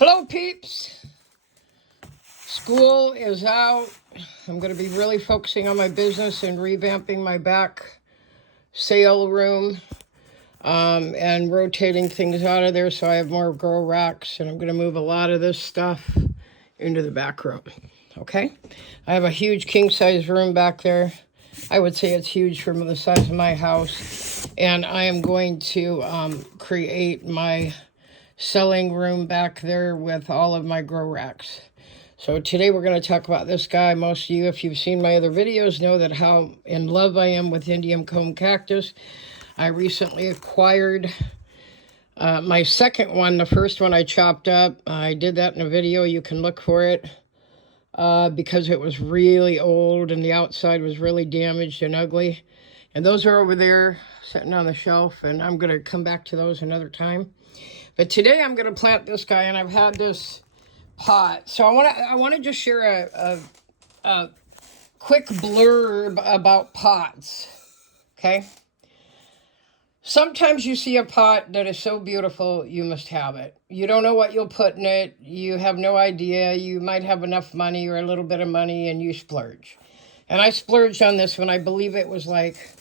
Hello, peeps. School is out. I'm going to be really focusing on my business and revamping my back sale room and rotating things out of there so I have more grow racks. And I'm going to move a lot of this stuff into the back room. Okay? I have a huge king-size room back there. I would say it's huge for the size of my house. And I am going to create my selling room back there with all of my grow racks. So today we're going to talk about this guy. Most of you, if you've seen my other videos, know that how in love I am with Indian comb cactus. I recently acquired my second one. The first one I chopped up. I did that in a video. You can look for it because it was really old and the outside was really damaged and ugly. And those are over there sitting on the shelf, and I'm going to come back to those another time. But today I'm going to plant this guy, and I've had this pot. So I want to just share a quick blurb about pots. Okay. Sometimes you see a pot that is so beautiful, you must have it. You don't know what you'll put in it. You have no idea. You might have enough money or a little bit of money, and you splurge. And I splurged on this one. I believe it was like,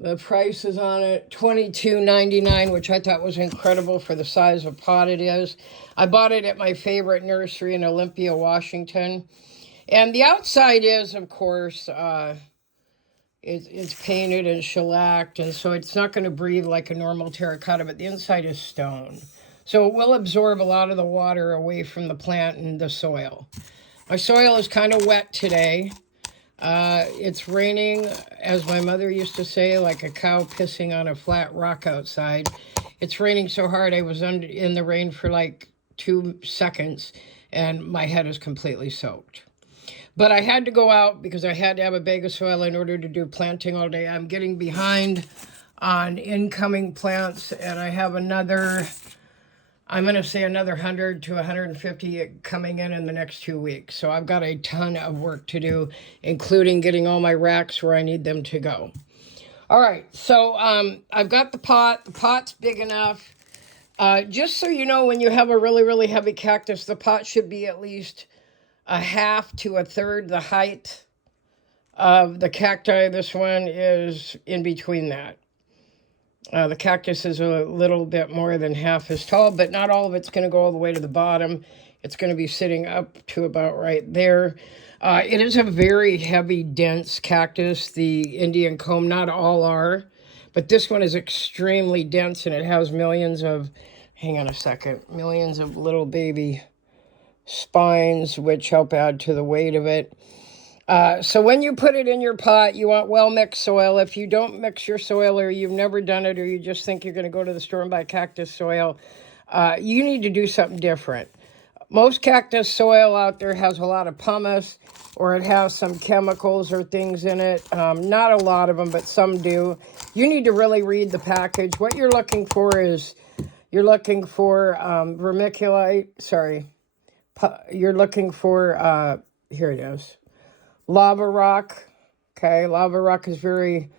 the price is on it, $22.99, which I thought was incredible for the size of pot it is. I bought it at my favorite nursery in Olympia, Washington. And the outside is, of course, it's painted and shellacked, and so it's not going to breathe like a normal terracotta, but the inside is stone. So it will absorb a lot of the water away from the plant and the soil. My soil is kind of wet today. It's raining, as my mother used to say, like a cow pissing on a flat rock outside. It's raining so hard I was in the rain for like 2 seconds, and my head is completely soaked. But I had to go out because I had to have a bag of soil in order to do planting all day. I'm getting behind on incoming plants, and I have another, I'm going to say another 100 to 150 coming in the next 2 weeks. So I've got a ton of work to do, including getting all my racks where I need them to go. All right, so I've got the pot. The pot's big enough. Just so you know, when you have a really, really heavy cactus, the pot should be at least a half to a third the height of the cacti. This one is in between that. The cactus is a little bit more than half as tall, but not all of it's going to go all the way to the bottom. It's going to be sitting up to about right there. It is a very heavy, dense cactus, the Indian comb. Not all are, but this one is extremely dense, and it has millions of, hang on a second, millions of little baby spines, which help add to the weight of it. So when you put it in your pot, you want well-mixed soil. If you don't mix your soil, or you've never done it, or you just think you're going to go to the store and buy cactus soil, you need to do something different. Most cactus soil out there has a lot of pumice, or it has some chemicals or things in it. Not a lot of them, but some do. You need to really read the package. What you're looking for is, you're looking for vermiculite, you're looking for, here it is, lava rock. Okay, lava rock is very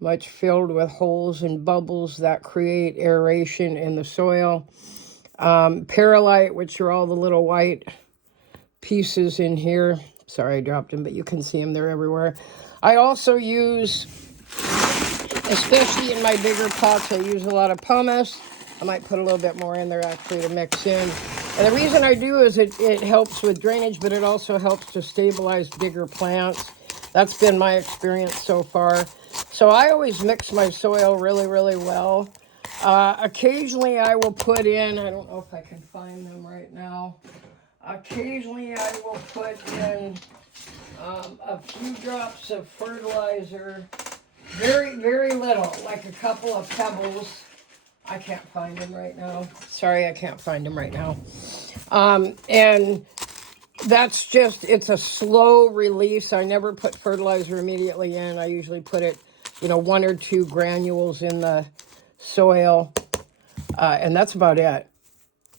much filled with holes and bubbles that create aeration in the soil. Perlite, which are all the little white pieces in here. Sorry, I dropped them, but you can see them. They're everywhere. I also use, especially in my bigger pots, I use a lot of pumice. I might put a little bit more in there actually to mix in. And the reason I do is it helps with drainage, but it also helps to stabilize bigger plants. That's been my experience so far. So I always mix my soil really, really well. Occasionally I will put in, I don't know if I can find them right now. Occasionally I will put in a few drops of fertilizer. Very, very little, like a couple of pebbles. I can't find them right now. Sorry, I can't find them right now. And that's just, it's a slow release. I never put fertilizer immediately in. I usually put it, 1 or 2 granules in the soil. And that's about it.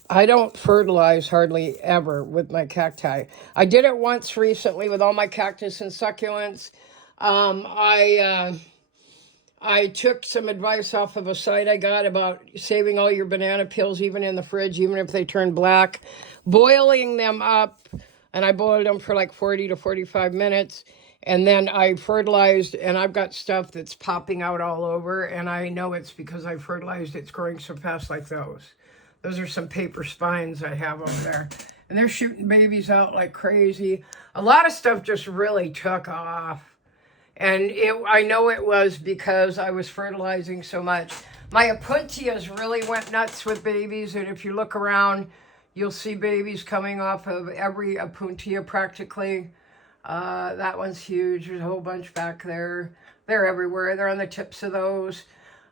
I don't fertilize hardly ever with my cacti. I did it once recently with all my cactus and succulents. I took some advice off of a site I got about saving all your banana peels, even in the fridge, even if they turn black, boiling them up. And I boiled them for like 40 to 45 minutes. And then I fertilized, and I've got stuff that's popping out all over. And I know it's because I fertilized, it's growing so fast like those. Those are some paper spines I have over there. And they're shooting babies out like crazy. A lot of stuff just really took off. And I know it was because I was fertilizing so much. My opuntias really went nuts with babies. And if you look around, you'll see babies coming off of every opuntia practically. That one's huge. There's a whole bunch back there. They're everywhere. They're on the tips of those.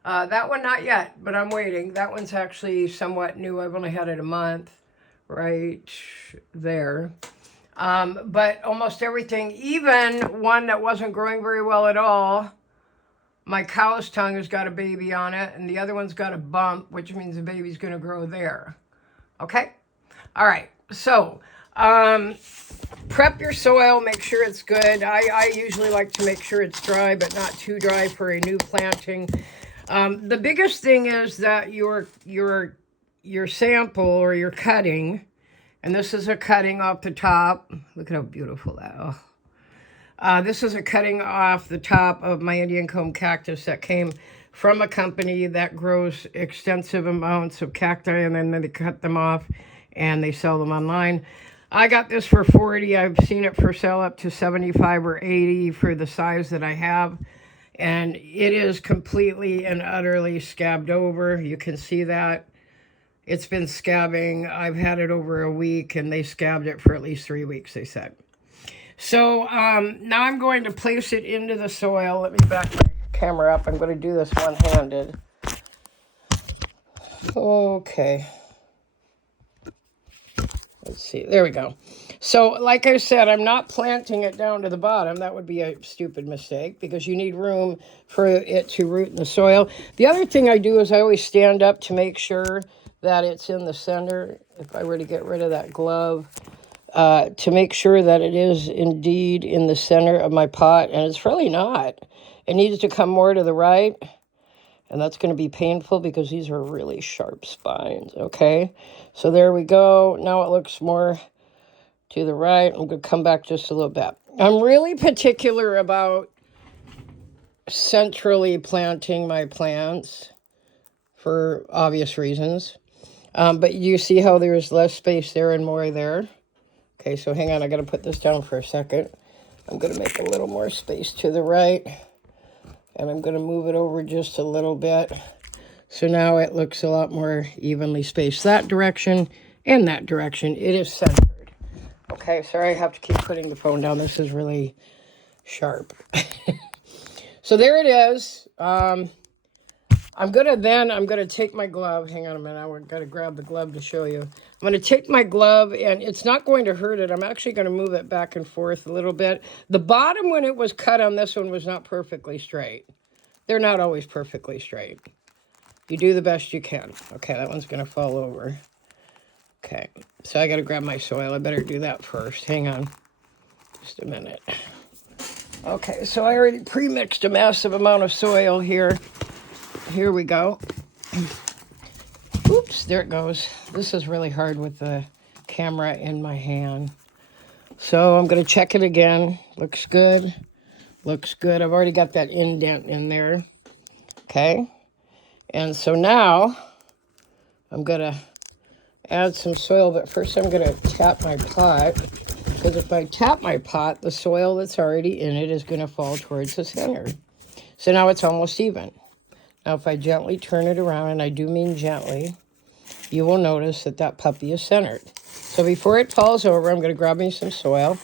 That one, not yet, but I'm waiting. That one's actually somewhat new. I've only had it a month right there. But almost everything, even one that wasn't growing very well at all, my cow's tongue has got a baby on it, and the other one's got a bump, which means the baby's going to grow there. Okay? All right. So, prep your soil, make sure it's good. I usually like to make sure it's dry, but not too dry for a new planting. The biggest thing is that your sample or your cutting, and this is a cutting off the top. Look at how beautiful that is. This is a cutting off the top of my Indian comb cactus that came from a company that grows extensive amounts of cacti, and then they cut them off and they sell them online. I got this for 40. I've seen it for sale up to 75 or 80 for the size that I have. And it is completely and utterly scabbed over. You can see that. It's been scabbing. I've had it over a week, and they scabbed it for at least 3 weeks, they said. So now I'm going to place it into the soil. Let me back my camera up. I'm going to do this one-handed. Okay. Let's see. There we go. So, like I said, I'm not planting it down to the bottom. That would be a stupid mistake because you need room for it to root in the soil. The other thing I do is I always stand up to make sure that it's in the center. If I were to get rid of that glove, to make sure that it is indeed in the center of my pot, and it's really not. It needs to come more to the right, and that's going to be painful because these are really sharp spines, okay? So there we go. Now it looks more to the right. I'm going to come back just a little bit. I'm really particular about centrally planting my plants for obvious reasons. But you see how there's less space there and more there? Okay, so hang on. I got to put this down for a second. I'm going to make a little more space to the right. And I'm going to move it over just a little bit. So now it looks a lot more evenly spaced. That direction and that direction. It is centered. Okay, sorry I have to keep putting the phone down. This is really sharp. So there it is. I'm going to take my glove. Hang on a minute. I've got to grab the glove to show you. I'm going to take my glove, and it's not going to hurt it. I'm actually going to move it back and forth a little bit. The bottom, when it was cut on this one, was not perfectly straight. They're not always perfectly straight. You do the best you can. Okay, that one's going to fall over. Okay, so I got to grab my soil. I better do that first. Hang on just a minute. Okay, so I already pre-mixed a massive amount of soil here. Here we go. Oops, there it goes. This is really hard with the camera in my hand. So I'm going to check it again. Looks good. Looks good. I've already got that indent in there. Okay. And so now I'm going to add some soil, but first I'm going to tap my pot, because if I tap my pot, the soil that's already in it is going to fall towards the center. So now it's almost even. Now if I gently turn it around, and I do mean gently, you will notice that that puppy is centered. So before it falls over, I'm going to grab me some soil.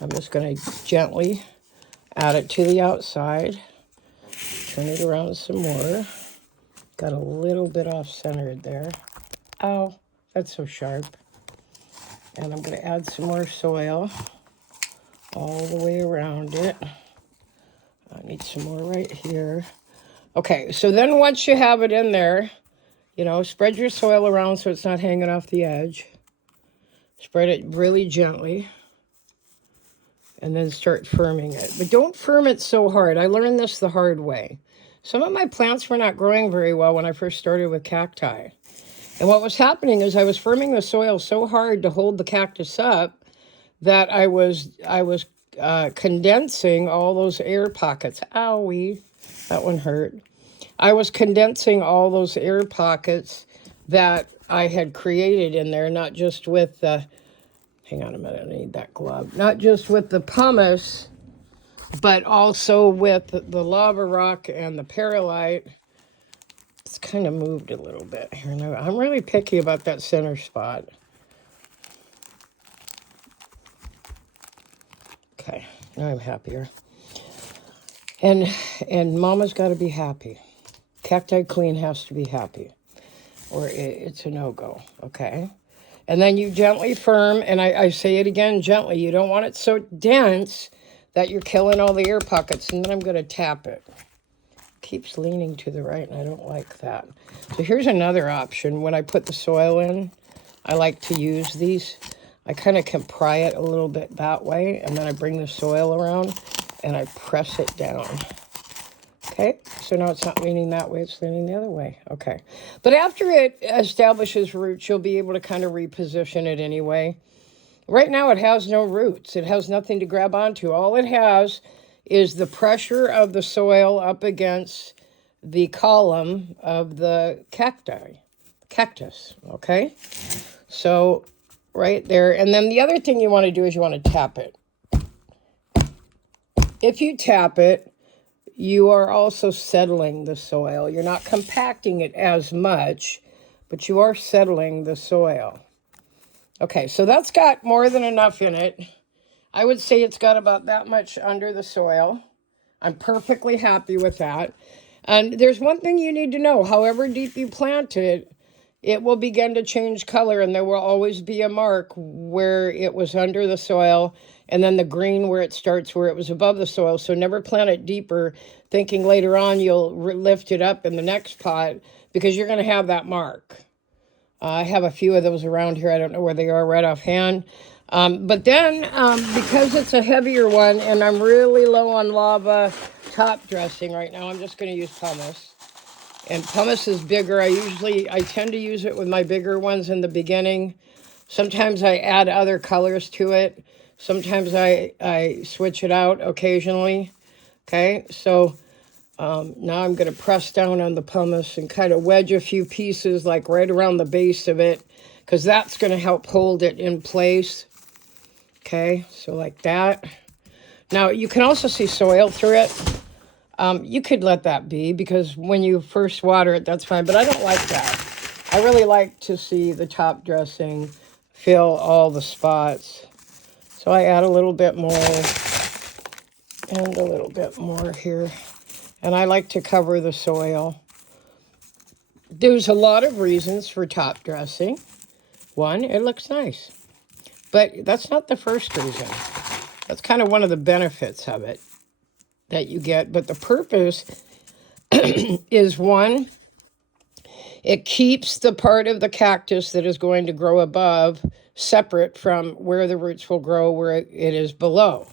I'm just going to gently add it to the outside. Turn it around some more. Got a little bit off-centered there. Ow, that's so sharp. And I'm going to add some more soil all the way around it. I need some more right here. Okay, so then once you have it in there, you know, spread your soil around so it's not hanging off the edge. Spread it really gently. And then start firming it. But don't firm it so hard. I learned this the hard way. some of my plants were not growing very well when I first started with cacti. And what was happening is I was firming the soil so hard to hold the cactus up that I was condensing all those air pockets. Owie, that one hurt. I was condensing all those air pockets that I had created in there, not just with the, hang on a minute, I need that glove, not just with the pumice, but also with the lava rock and the perlite. It's kind of moved a little bit here now. I'm really picky about that center spot. Okay, now I'm happier. And Mama's got to be happy. Cacti Queen has to be happy, or it's a no-go, okay? And then you gently firm, and I say it again, gently. You don't want it so dense that you're killing all the air pockets. And then I'm going to tap it. Keeps leaning to the right, and I don't like that. So here's another option. When I put the soil in, I like to use these. I kind of can pry it a little bit that way, and then I bring the soil around, and I press it down. Okay, so now it's not leaning that way, it's leaning the other way. Okay, but after it establishes roots, you'll be able to kind of reposition it anyway. Right now, it has no roots. It has nothing to grab onto. All it has is the pressure of the soil up against the column of the cactus, okay? So right there. And then the other thing you want to do is you want to tap it. If you tap it, you are also settling the soil. You're not compacting it as much, but you are settling the soil. Okay, so that's got more than enough in it. I would say it's got about that much under the soil. I'm perfectly happy with that. And there's one thing you need to know. However deep you plant it, it will begin to change color, and there will always be a mark where it was under the soil, and then the green where it starts, where it was above the soil. So never plant it deeper, thinking later on you'll lift it up in the next pot, because you're going to have that mark. I have a few of those around here. I don't know where they are right offhand. But then, because it's a heavier one, and I'm really low on lava top dressing right now, I'm just going to use pumice. And pumice is bigger. I tend to use it with my bigger ones in the beginning. Sometimes I add other colors to it. Sometimes I switch it out occasionally. Okay, so now I'm going to press down on the pumice and kind of wedge a few pieces like right around the base of it, because that's going to help hold it in place. Okay, so like that. Now you can also see soil through it. You could let that be, because when you first water it, that's fine, but I don't like that. I really like to see the top dressing fill all the spots. So I add a little bit more and a little bit more here. And I like to cover the soil. There's a lot of reasons for top dressing. One, it looks nice. But that's not the first reason. That's kind of one of the benefits of it that you get. But the purpose is, one, it keeps the part of the cactus that is going to grow above separate from where the roots will grow, where it is below.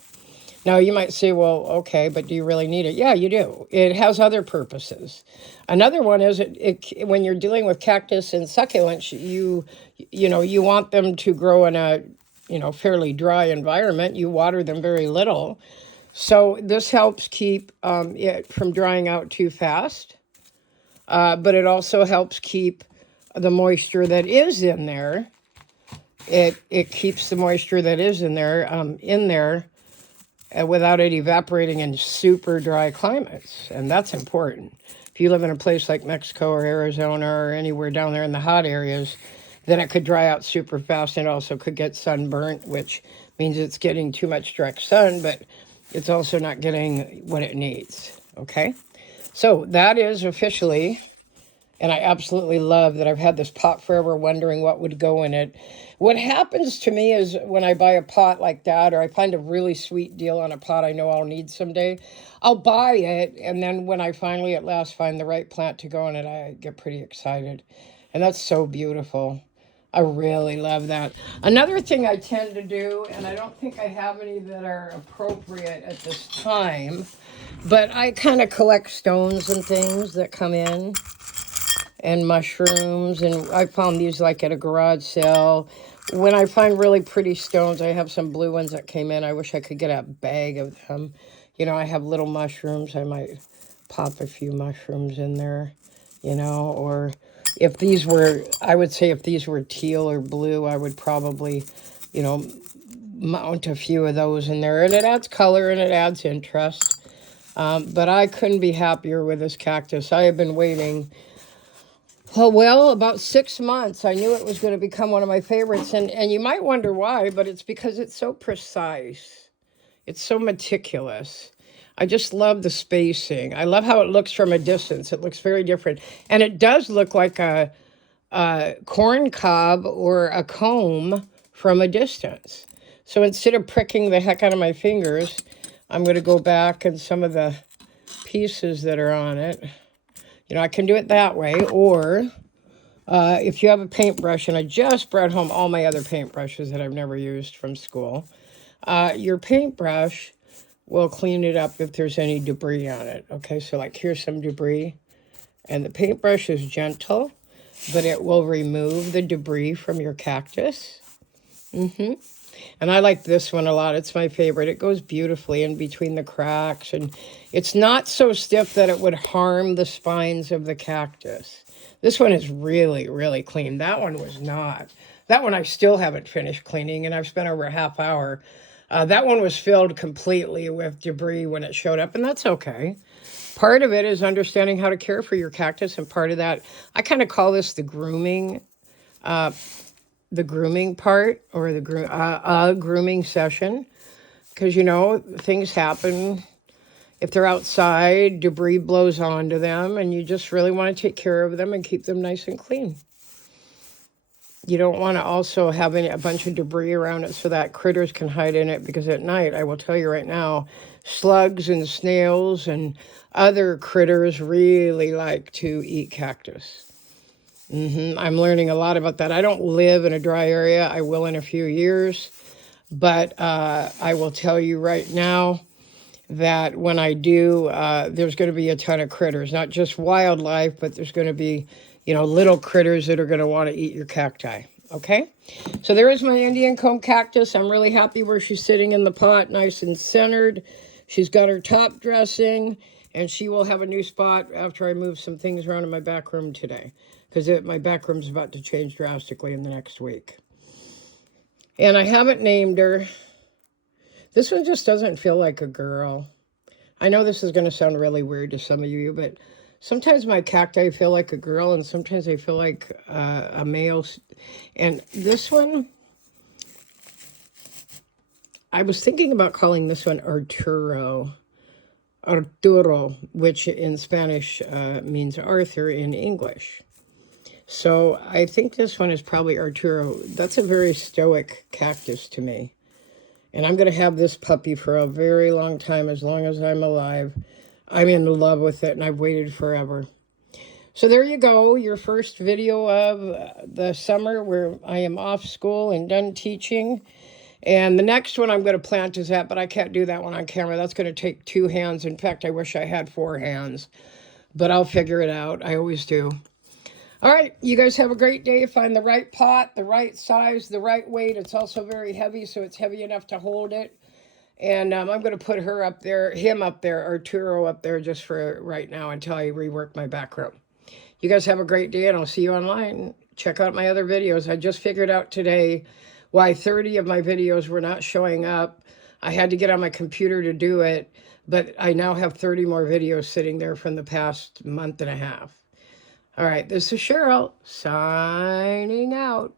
Now, you might say, well, okay, but do you really need it? Yeah, you do. It has other purposes. Another one is when you're dealing with cactus and succulents, you want them to grow in a fairly dry environment. You water them very little. So this helps keep it from drying out too fast. But it also helps keep the moisture that is in there. It keeps the moisture that is in there without it evaporating in super dry climates. And that's important. If you live in a place like Mexico or Arizona or anywhere down there in the hot areas, then it could dry out super fast, and also could get sunburnt, which means it's getting too much direct sun, but it's also not getting what it needs, okay? So that is officially, and I absolutely love that I've had this pot forever wondering what would go in it. What happens to me is when I buy a pot like that, or I find a really sweet deal on a pot I know I'll need someday, I'll buy it, and then when I finally at last find the right plant to go in it, I get pretty excited. And that's so beautiful. I really love that. Another thing I tend to do, and I don't think I have any that are appropriate at this time, But I kind of collect stones and things that come in, and mushrooms, and I found these like at a garage sale. When I find really pretty stones, I have some blue ones that came in. I wish I could get a bag of them. You know, I have little mushrooms. I might pop a few mushrooms in there, you know, or if these were, I would say if these were teal or blue, I would probably, you know, mount a few of those in there. And it adds color and it adds interest. But I couldn't be happier with this cactus. I have been waiting, well, about 6 months. I knew it was going to become one of my favorites. And you might wonder why, but it's because it's so precise. It's so meticulous. I just love the spacing. I love how it looks from a distance. It looks very different. And it does look like a corn cob or a comb from a distance. So instead of pricking the heck out of my fingers, I'm going to go back and some of the pieces that are on it. You know, I can do it that way, or if you have a paintbrush, and I just brought home all my other paintbrushes that I've never used from school, your paintbrush will clean it up if there's any debris on it. Okay, so like here's some debris, and the paintbrush is gentle, but it will remove the debris from your cactus. And I like this one a lot. It's my favorite. It goes beautifully in between the cracks, and it's not so stiff that it would harm the spines of the cactus. This one is really, really clean. That one was not. That one I still haven't finished cleaning, and I've spent over a half hour. That one was filled completely with debris when it showed up, and that's okay. Part of it is understanding how to care for your cactus, and part of that, I kind of call this the grooming part, or the grooming session, because you know things happen. If they're outside, debris blows onto them, and you just really want to take care of them and keep them nice and clean. You don't want to also have a bunch of debris around it so that critters can hide in it, because at night, I will tell you right now, slugs and snails and other critters really like to eat cactus. I'm learning a lot about that. I don't live in a dry area. I will in a few years. But I will tell you right now that when I do, there's going to be a ton of critters, not just wildlife, but there's going to be, you know, little critters that are going to want to eat your cacti. Okay? So there is my Indian comb cactus. I'm really happy where she's sitting in the pot, nice and centered. She's got her top dressing, and she will have a new spot after I move some things around in my back room today, because my back room's about to change drastically in the next week. And I haven't named her. This one just doesn't feel like a girl. I know this is going to sound really weird to some of you, but sometimes my cacti feel like a girl, and sometimes they feel like a male. And this one, I was thinking about calling this one Arturo, which in Spanish means Arthur in English. So I think this one is probably Arturo. That's a very stoic cactus to me. And I'm going to have this puppy for a very long time, as long as I'm alive. I'm in love with it, and I've waited forever. So there you go, your first video of the summer where I am off school and done teaching. And the next one I'm going to plant is that, but I can't do that one on camera. That's going to take 2 hands. In fact, I wish I had 4 hands. But I'll figure it out. I always do. All right, you guys have a great day. Find the right pot, the right size, the right weight. It's also very heavy, so it's heavy enough to hold it. And I'm going to put her up there, him up there, Arturo up there just for right now until I rework my back room. You guys have a great day, and I'll see you online. Check out my other videos. I just figured out today why 30 of my videos were not showing up. I had to get on my computer to do it, but I now have 30 more videos sitting there from the past month and a half. All right, this is Cheryl, signing out.